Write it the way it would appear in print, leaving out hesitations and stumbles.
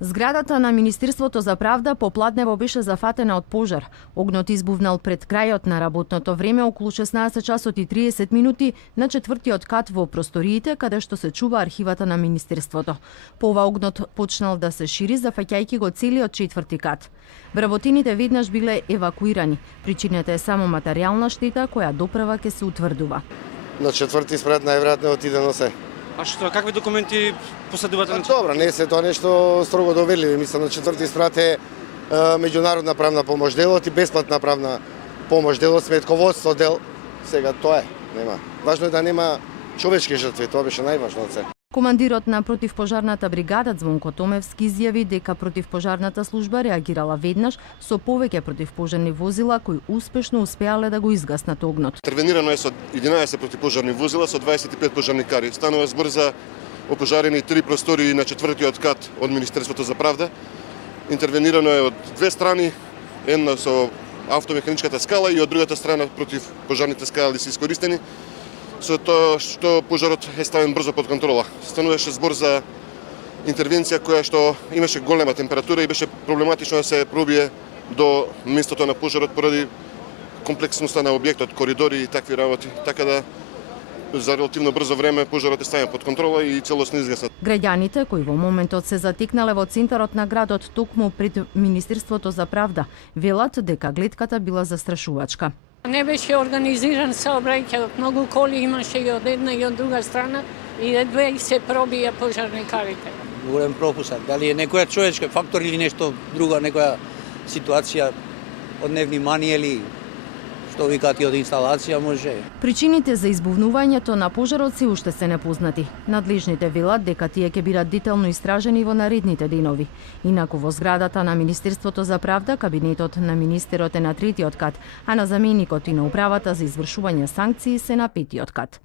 Зградата на Министерството за правда попладнево беше зафатена од пожар. Огнот избувнал пред крајот на работното време околу 16 часот и 30 минути на четвртиот кат во просториите каде што се чува архивата на Министерството. По ова огнот почнал да се шири, зафаќајќи го целиот четврти кат. Вработените веднаш биле евакуирани. Причината е само материјална штета која доправа ќе се утврдува. На четврти спрат најверојатно отидено се. А што, какви документи последувате? Добро, не се тоа нешто строго доверливо. Мислам, на четврти спрат е меѓународна правна помош делот и бесплатна правна помош делот, сметководство дел. Сега тоа е, нема. Важно е да нема човечки жртви, тоа беше најважно од се. Командирот на противпожарната бригада Звонко Томевски изјави дека противпожарната служба реагирала веднаш со повеќе противпожарни возила кои успешно успеале да го изгаснат огнот. Интервенирано е со 11 противпожарни возила со 25 пожарникари. Станува збор за опожарени 3 простории на четвртиот кат од Министерството за правда. Интервенирано е од две страни, една со автомеханичката скала и од другата страна противпожарните скали се искористени. Со тоа што пожарот е ставен брзо под контрола. Стануваше збор за интервенција која што имаше голема температура и беше проблематично да се пробие до местото на пожарот поради комплексноста на објектот, коридори и такви работи. Така да за релативно брзо време пожарот е ставен под контрола и целосно изгаснат. Граѓаните кои во моментот се затекнале во центарот на градот токму пред Министерството за правда велат дека гледката била застрашувачка. Не беше организиран саобраќајот, многу коли имаше и од една и од друга страна и едва се пробија пожарникарите. Голем пропуск. Дали е некоја човечка фактор или нешто друго, некоја ситуација од невнимание или што викати од инсталација може. Причините за избувнувањето на пожарот се уште се непознати. Надлежните велат дека тие ќе бидат детално истражени во наредните денови. Инаку во зградата на Министерството за правда, кабинетот на министерот е на третиот кат, а на заменикот и на управата за извршување санкции се на петиот кат.